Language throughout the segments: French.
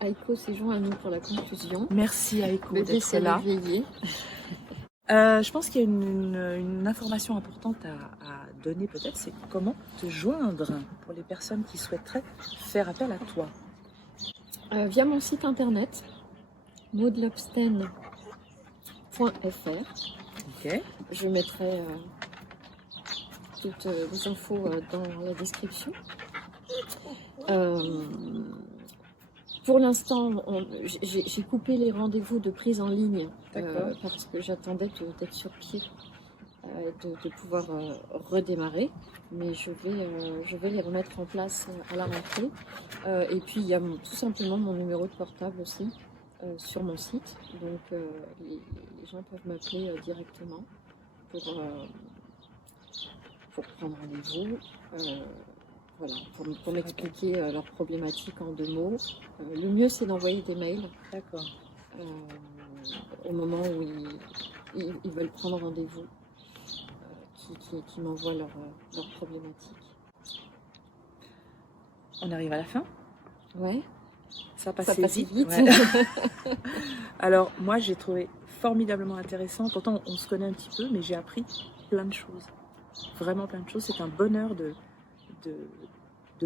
Aiko s'est joint à nous pour la conclusion. Merci Aiko Bébé d'être s'est là. réveillé. Je pense qu'il y a une information importante à donner peut-être, c'est comment te joindre pour les personnes qui souhaiteraient faire appel à toi. Via mon site internet, maudelobsten.fr. Ok. Je mettrai toutes les infos dans la description. Pour l'instant, j'ai coupé les rendez-vous de prise en ligne parce que j'attendais d'être sur pied, de pouvoir redémarrer. Mais je vais les remettre en place à la rentrée. Et puis, il y a tout simplement mon numéro de portable aussi sur mon site. Donc, les gens peuvent m'appeler directement pour prendre rendez-vous. Voilà, pour m'expliquer leurs problématiques en 2 mots. Le mieux, c'est d'envoyer des mails. D'accord. Au moment où ils veulent prendre rendez-vous, qui m'envoient leurs problématiques. On arrive à la fin. Ouais. Ça passe vite. Ouais. Alors, moi, j'ai trouvé formidablement intéressant. Pourtant, on se connaît un petit peu, mais j'ai appris plein de choses. Vraiment plein de choses. C'est un bonheur de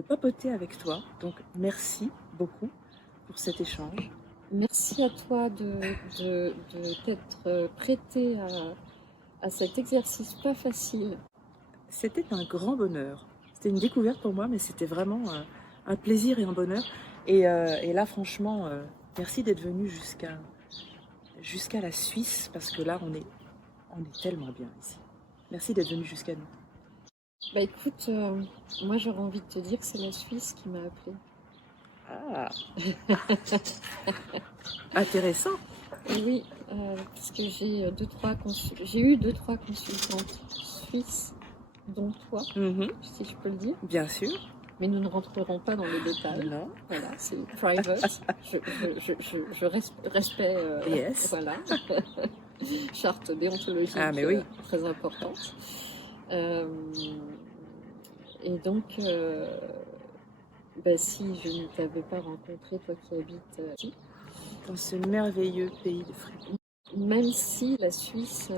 papoter avec toi. Donc, merci beaucoup pour cet échange. Merci à toi de t'être prêté à cet exercice pas facile. C'était un grand bonheur. C'était une découverte pour moi, mais c'était vraiment un plaisir et un bonheur. Et là, franchement, merci d'être venu jusqu'à la Suisse, parce que là, on est tellement bien ici. Merci d'être venu jusqu'à nous. Bah écoute, moi j'aurais envie de te dire que c'est la Suisse qui m'a appelée. Ah. Intéressant. Oui, parce que j'ai eu 2-3 consultantes suisses, dont toi, si je peux le dire. Bien sûr. Mais nous ne rentrerons pas dans les détails. Non. Voilà, c'est private. je respect. Yes. Voilà. Charte déontologique très importante. Et donc, si je ne t'avais pas rencontré, toi qui habites ici, dans ce merveilleux pays de Fribourg. Même si la Suisse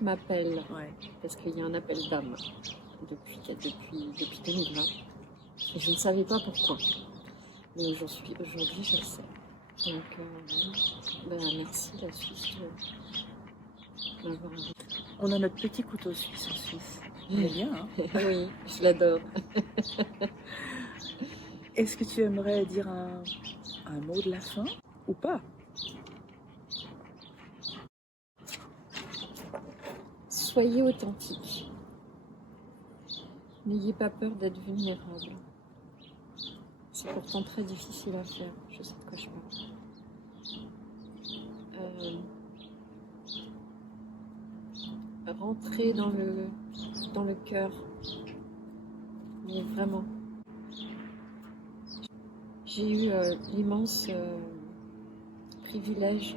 m'appelle, parce qu'il y a un appel d'âme depuis 2020. Et je ne savais pas pourquoi. Mais aujourd'hui, je le sais. Donc, merci la Suisse de m'avoir invité. On a notre petit couteau suisse en Suisse. Il est bien, hein? Oui, je l'adore. Est-ce que tu aimerais dire un mot de la fin ou pas? Soyez authentique. N'ayez pas peur d'être vulnérable. C'est pourtant très difficile à faire. Je sais de quoi je parle. Rentrez dans le cœur. Mais vraiment. J'ai eu l'immense privilège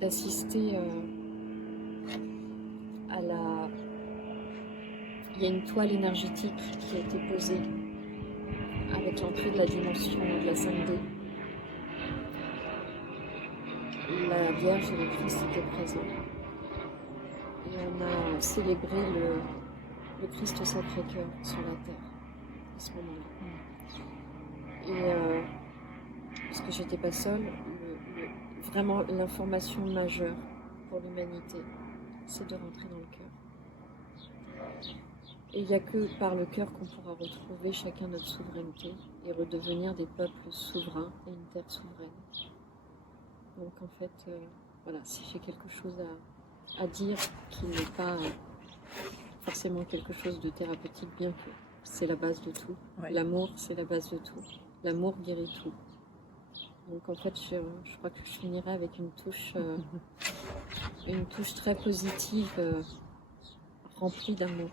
d'assister il y a une toile énergétique qui a été posée avec l'entrée de la dimension de la 5D. La Vierge et le Christ étaient présents. Et on a célébré le Christ au Sacré-Cœur sur la terre à ce moment-là. Et parce que j'étais pas seule, vraiment l'information majeure pour l'humanité, c'est de rentrer dans le cœur. Et il n'y a que par le cœur qu'on pourra retrouver chacun notre souveraineté et redevenir des peuples souverains et une terre souveraine. Donc en fait, voilà, si j'ai quelque chose à dire qui n'est pas forcément quelque chose de thérapeutique, bien que c'est la base de tout. Ouais. L'amour, c'est la base de tout. L'amour guérit tout. Donc en fait, je crois que je finirai avec une touche très positive, remplie d'amour.